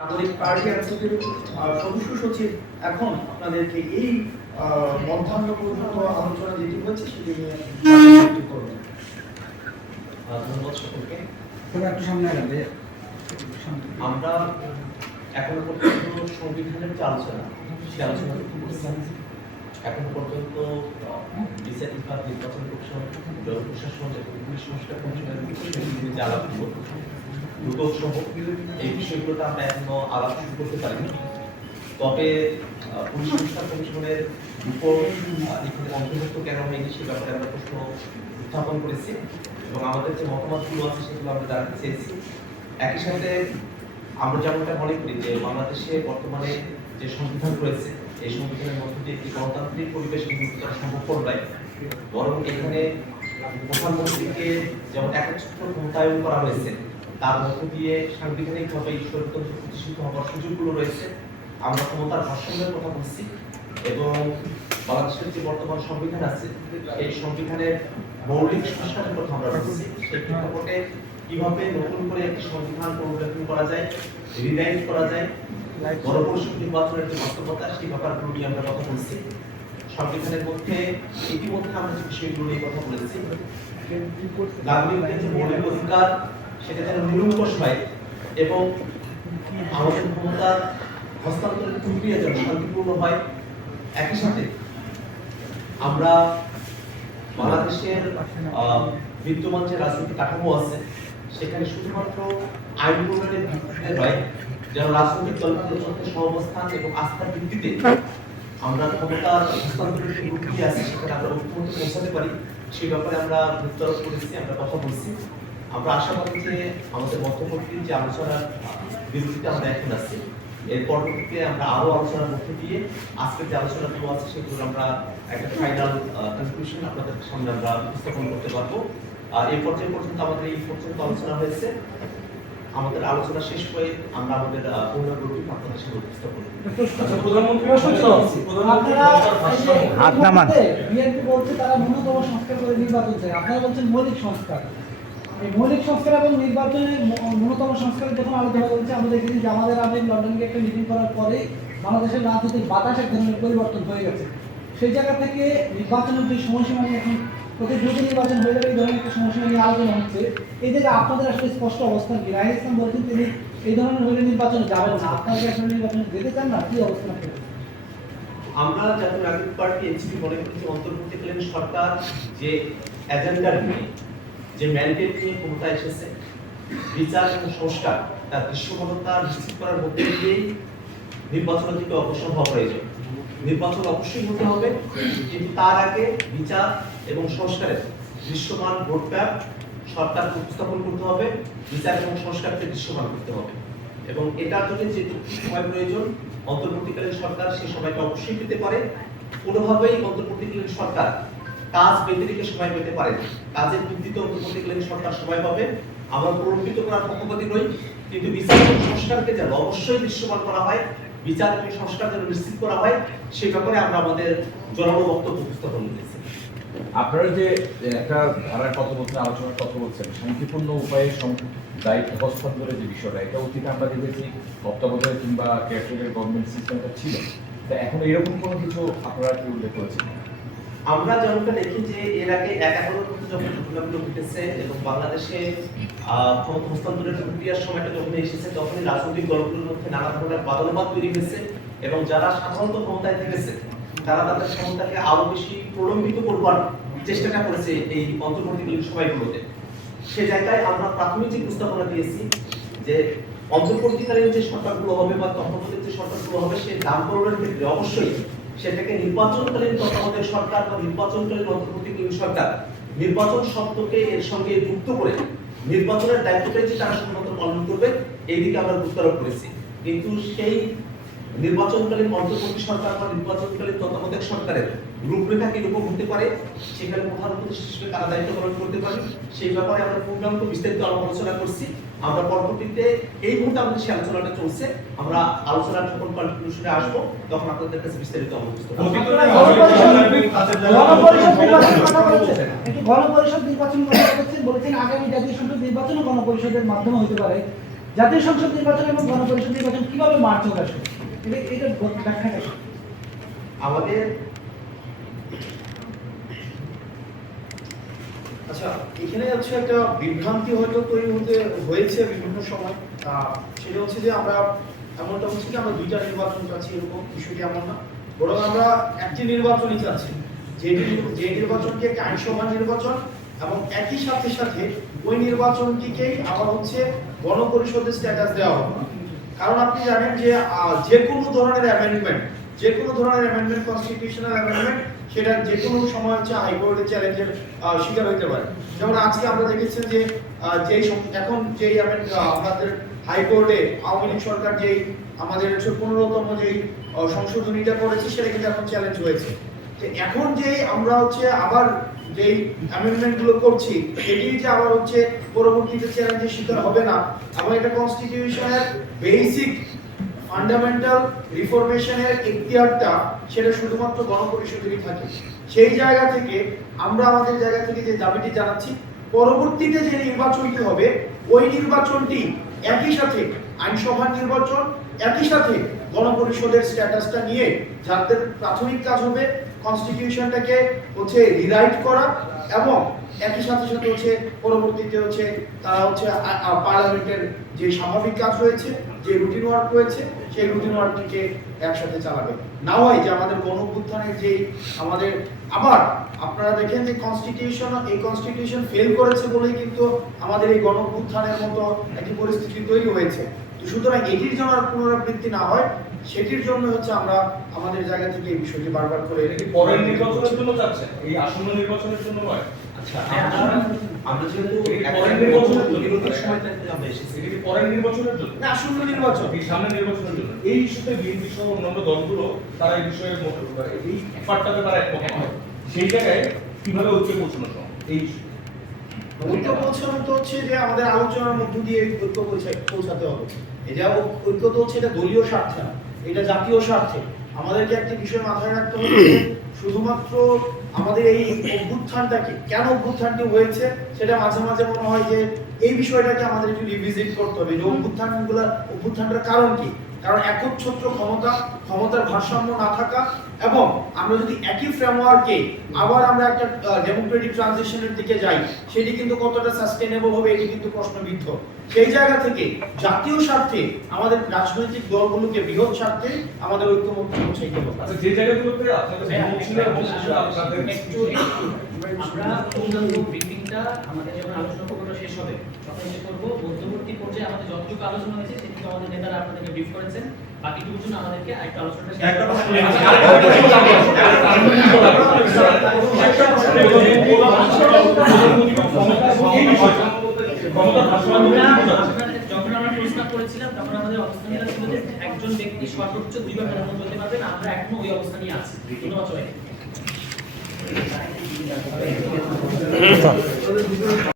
নাগরিক পার্টি সদস্য সচিব এখন আপনাদেরকে এই মধ্যাহ্ন পর্যন্ত আলোচনা যেটি হচ্ছে সেটি নিয়ে করবেন। ধন্যবাদ সকলকে। একটু সামনে আসবে আমরা এখনও পর্যন্ত সংবিধানের যে আলোচনা সে আলোচনা এখনও পর্যন্ত বিচার পুলিশ এই আমরা এখনও আলাপ পারিনি। তবে কেন আমরা প্রশ্ন উত্থাপন করেছি এবং আমাদের যে মতামতগুলো আছে সেগুলো আমরা জানতে চেয়েছি। একই সাথে আমরা যেমনটা মনে করি যে বাংলাদেশে বর্তমানে যে সংবিধান রয়েছে এই সংবিধানের মধ্যে দিয়ে একটি গণতান্ত্রিক পরিবেশ নির্মিত করা সম্ভব নয়। বরং এখানে প্রধানমন্ত্রীকে যেমন একচ্ছত্র ক্ষমতায়ন করা হয়েছে, তার মধ্য দিয়ে সাংবিধানিকভাবে ঈশ্বরতন্ত্র প্রতিষ্ঠিত হওয়ার সুযোগগুলো রয়েছে। আমরা ক্ষমতার ভারসাম্যের কথা বলছি এবং বাংলাদেশের যে বর্তমান সংবিধান আছে এই সংবিধানের মৌলিক সংস্কারের কথা আমরা বলছি। সেই প্রেক্ষাপটে কীভাবে নতুন করে একটি সংবিধান পুনর্লেখন করা যায় রিডাইট করা যায় যে সেই আমরা কথা বলছি। সংবিধানের মধ্যে ইতিমধ্যে আমরা নিয়ে কথা বলেছি সেটা হয় এবং হস্তান্তরের শান্তিপূর্ণ হয়। একই সাথে আমরা বাংলাদেশের বিদ্যমান যে রাজনৈতিক কাঠামো আছে, সেখানে শুধুমাত্র আইন প্রণয়নের নয় যেন রাজনৈতিক দলগুলোর সহাবস্থান এবং আস্থার ভিত্তিতে আমরা হস্তান্তরের আছে সেখানে আমরা পৌঁছাতে পারি ব্যাপারে আমরা গুরুত্বারোপ করেছি, আমরা কথা বলছি। আমরা আশাবাদী যে আমাদের মধ্যবর্তী যে আলোচনার বিরতিতে আমরা এখন আছি, এর পরবর্তীতে আমরা আরও আলোচনার মধ্যে দিয়ে আজকের যে আলোচনাগুলো আছে সেগুলো আমরা একটা ফাইনাল কনক্লুশন আপনাদের সামনে আমরা উপস্থাপন করতে পারব। আর এই পর্যায়ে পর্যন্ত আমাদের এই পর্যন্ত আলোচনা হয়েছে। আমাদের আলোচনা শেষ হয়ে আমরা আমাদের পূর্ণাঙ্গ রূপ আপনাদের সামনে উপস্থাপন করব হাত নামান। বিএনপি বলছে তারা ন্যূনতম সংস্কার করে নির্বাচন চায়। আপনারা বলছেন মৌলিক সংস্কার। এই মৌলিক সংস্কার এবং নির্বাচনের ন্যূনতম সংস্কারের প্রথম আলোচনা বলছে আমরা দেখেছি যে আমাদের আমির লন্ডনকে একটা মিটিং করার পরে বাংলাদেশের রাজনৈতিক বাতাস এক ধরনের পরিবর্তন হয়ে গেছে। সেই জায়গা থেকে নির্বাচনের যে সময়সীমা নিয়ে এখন প্রতি দ্রুত নির্বাচন হয়ে যাবে এই ধরনের একটা সময়সীমা নিয়ে আলোচনা হচ্ছে। এই জায়গায় আপনাদের আসলে স্পষ্ট অবস্থান কি? রাহিল ইসলাম বলছেন তিনি এই ধরনের হলে নির্বাচনে যাবেন না। আপনারা কি আসলে নির্বাচনে যেতে চান না? কি অবস্থান? আমরা জাতীয় নাগরিক পার্টি, এনসিপি মনে করি যে অন্তর্বর্তীকালীন সরকার যে এজেন্ডা নিয়ে, যে ম্যান্ডেট নিয়ে ক্ষমতায় এসেছে, বিচার এবং সংস্কার, তার দৃশ্যমানতা নিশ্চিত করার মধ্যে দিয়েই নির্বাচন থেকে অগ্রসর হওয়া প্রয়োজন। নির্বাচন অবশ্যই হতে হবে, কিন্তু তার আগে বিচার এবং সংস্কারের দৃশ্যমান রোডম্যাপ সরকারকে উপস্থাপন করতে হবে, বিচার এবং সংস্কারকে দৃশ্যমান করতে হবে। এবং এটার জন্য যে সময় প্রয়োজন, অন্তর্বর্তীকালীন সরকার সে সময়টা অবশ্যই পেতে পারে। কোনোভাবেই অন্তর্বর্তীকালীন সরকার কাজ ব্যতিরিক্ত সময় পেতে পারে কাজের ভিত্তিতে অন্তর্বর্তীকালীন সরকার সময় পাবে। আমরা প্রলম্বিত করার পক্ষপাতী নই, কিন্তু বিচার এবং সংস্কারকে যেন অবশ্যই দৃশ্যমান করা হয়, বিচার এবং সংস্কার যেন নিশ্চিত করা হয়, সে ব্যাপারে আমরা আমাদের জোরালো বক্তব্য উপস্থাপন করেছি। আপনারা যে একটা ধারার কথা বলছেন, আলোচনার কথা বলছেন, শান্তিপূর্ণ উপায়ে দায়িত্ব হস্তান্তরের যে বিষয়টা, এটা অতীতে আমরা দেখেছি তত্ত্বাবধায়ক কিংবা গভর্নমেন্ট সিস্টেমটা ছিল। তা এখন এরকম কোনো কিছু আপনারা কি উল্লেখ করেছেন? আমরা যেমনটা দেখি যে এর আগে এক যখন ঘটেছে এবং বাংলাদেশে হস্তান্তরের প্রক্রিয়ার সময়টা যখন এসেছে, তখনই রাজনৈতিক দলগুলোর মধ্যে নানা ধরনের বাদলবাদ তৈরি হয়েছে এবং যারা সাধারণত ক্ষমতায় থেকেছে তারা তাদের ক্ষমতাকে আরও বেশি প্রলম্বিত করবার চেষ্টাটা করেছে এই অন্তর্বর্তীকালীন সময়গুলোতে সে জায়গায় আমরা প্রাথমিক যে প্রস্তাবনা দিয়েছি যে অন্তর্বর্তীকালীন যে সরকারগুলো হবে বা তত্ত্বাবধায়ক যে সরকারগুলো হবে, সে নামকরণের ক্ষেত্রে অবশ্যই সেটাকে নির্বাচনকালীন তত্ত্বাবধায়ক সরকার বা নির্বাচনকালীন অন্তর্বর্তীকালীন সরকার, নির্বাচন শব্দকে এর সঙ্গে যুক্ত করে নির্বাচনের দায়িত্বটাই যে তারা শুধুমাত্র পালন করবে এই দিকে আমরা গুরুত্বারোপ করেছি। কিন্তু সেই নির্বাচনকালীন অন্তর্বর্তী সরকার বা নির্বাচনকালীন তত্ত্বাবধায়ক সরকারের রূপরেখা কীরকম হতে পারে সেখানে প্রধান উপদেষ্টা হিসেবে কারা দায়িত্ব পালন করতে পারে সেই ব্যাপারে আমরা পূর্ণাঙ্গ বিস্তারিত আলোচনা করছি। আমরা পরবর্তীতে এই মুহূর্তে আমাদের সেই আলোচনাটা চলছে আমরা আলোচনার যখন কনক্লুশনে আসব তখন আপনাদের কাছে বিস্তারিত। আপনারা গণপরিষদ নির্বাচন বলেছেন আগামী জাতীয় সংসদ নির্বাচন গণপরিষদের মাধ্যমে হতে পারে। জাতীয় সংসদ নির্বাচন এবং গণপরিষদ নির্বাচন কীভাবে মার্চ হবে আমাদের আচ্ছা এখানে হচ্ছে একটা বিভ্রান্তি হয়তো তৈরি হতে হয়েছে বিভিন্ন সময়। সেটা হচ্ছে যে আমরা, এমনটা হচ্ছে যে আমরা দুইটা নির্বাচন চাচ্ছি, এরকম বিষয়টি এমন না। বরং আমরা একটি নির্বাচনই চাচ্ছি, যে যে নির্বাচনটি একটি আইনসভা নির্বাচন এবং একই সাথে সাথে ওই নির্বাচনটিকেই আবার হচ্ছে গণপরিষদের স্ট্যাটাস দেওয়া হবে। কারণ আপনি জানেন যে যে কোনো ধরনের অ্যামেন্ডমেন্ট যে কোনো ধরনের অ্যামেন্ডমেন্ট কনস্টিটিউশনাল অ্যামেন্ডমেন্ট সেটা যে কোনো সময় হচ্ছে হাইকোর্টের চ্যালেঞ্জের শিকার হতে পারে। যেমন আজকে আমরা দেখেছেন যে যেই এখন যেই আমাদের হাইকোর্টে আওয়ামী লীগ সরকার যেই আমাদের হচ্ছে পনেরোতম যেই সংশোধনীটা করেছে, সেটা কিন্তু এখন চ্যালেঞ্জ হয়েছে। এখন যে আমরা হচ্ছে আবার যেই অ্যামেন্ডমেন্টগুলো করছি, এটি যে আবার হচ্ছে পরবর্তীতে চ্যালেঞ্জের শিকার হবে না। এবং এটা কনস্টিটিউশনের বেসিক ফান্ডামেন্টাল রিফরমেশনের এখতিয়ারটা সেটা শুধুমাত্র গণপরিষদেরই থাকে। সেই জায়গা থেকে আমরা আমাদের জায়গা থেকে যে দাবিটি জানাচ্ছি, পরবর্তীতে যে নির্বাচনটি হবে, ওই নির্বাচনটি একই সাথে আইনসভার নির্বাচন, একই সাথে গণপরিষদের স্ট্যাটাসটা নিয়ে যাদের প্রাথমিক কাজ হবে কনস্টিটিউশনটাকে হচ্ছে রিরাইট করা এবং একই সাথে সাথে হচ্ছে পরবর্তীতে হচ্ছে তারা হচ্ছে পার্লামেন্টের যে স্বাভাবিক কাজ রয়েছে, যে রুটিন ওয়ার্ক রয়েছে, সেই রুটিন ওয়ার্কটিকে একসাথে চালাবে। না হয় যে আমাদের গণ যে আমাদের, আবার আপনারা দেখেন যে কনস্টিটিউশন এই কনস্টিটিউশন ফেল করেছে বলেই কিন্তু আমাদের এই গণ মতো একটি পরিস্থিতি তৈরি হয়েছে। সুতরাং এটির যেন আর পুনরাবৃত্তি না হয় সেটির জন্য হচ্ছে আমরা আমাদের জায়গা থেকে এই বিষয়টি বারবার করে এটা কি পরের নির্বাচনের জন্য চাচ্ছেন এই আসন্ন নির্বাচনের জন্য নয়। আচ্ছা আমরা আমরা যেহেতু পরের নির্বাচনের জন্য। বিরতির সময়টাতে আমরা এসেছি। এটা পরের নির্বাচনের জন্য। না আসন্ন নির্বাচন। এই সামনের নির্বাচনের জন্য। এই ইস্যুতে বিএনপি সহ অন্যান্য দলগুলো তারা এই বিষয়ে মত- এই তারা একমত নয়। সেই জায়গায় কীভাবে ঐক্যে পৌঁছানো সম্ভব? এই issue? ঐক্য পৌঁছানো তো হচ্ছে যে আমাদের আলোচনার মধ্য দিয়ে ঐক্য পৌঁছাতে হবে। এটা ঐক্য হচ্ছে এটা দলীয় স্বার্থে না, এটা জাতীয় স্বার্থে। আমাদেরকে একটা বিষয় মাথায় রাখতে হবে শুধুমাত্র আমাদের এই অভ্যুত্থানটাকে, কেন অভ্যুত্থানটি হয়েছে সেটা মাঝে মাঝে মনে হয় যে এই বিষয়টাকে আমাদের একটু রিভিজিট করতে হবে। যে অভ্যুত্থানগুলো, অভ্যুত্থানটার কারণ কি? কারণ একচ্ছত্র ক্ষমতা, ক্ষমতার ভারসাম্য না থাকা এবং আমরা যদি একই ফ্রেমওয়ার্কে আবার আমরা একটা ডেমোক্রেটিক ট্রানজিশনের দিকে যাই সেটি কিন্তু কতটা সাস্টেনেবল হবে এটি কিন্তু প্রশ্নবিদ্ধ। সেই জায়গা থেকে জাতীয় স্বার্থে আমাদের রাজনৈতিক দলগুলোকে বৃহৎ স্বার্থে আমাদের ঐক্যমত্য পৌঁছাইতে হবে। আচ্ছা যে জায়গাগুলোতে আপনাদের সেটা একটু আমরা পূর্ণাঙ্গ ব্রিফিংটা আমাদের যখন আলোচনা পর্বটা শেষ হবে। তখন এসে করব মধ্যবর্তী পর্যায়ে আমাদের যতটুকু আলোচনা হয়েছে সেটুকু আমাদের নেতারা আপনাদেরকে ব্রিফ করেছেন। বাকিটুকুর জন্য আমাদেরকে আরেকটা আলোচনাটা একটা প্রশ্ন হবে। ক্ষমতার আমরা যখন আমরা প্রস্তাব করেছিলাম তখন আমাদের ছিল যে একজন ব্যক্তি সর্বোচ্চ দুইবার হতে পারবেন আমরা এখনও ওই অবস্থানই আছি ধন্যবাদ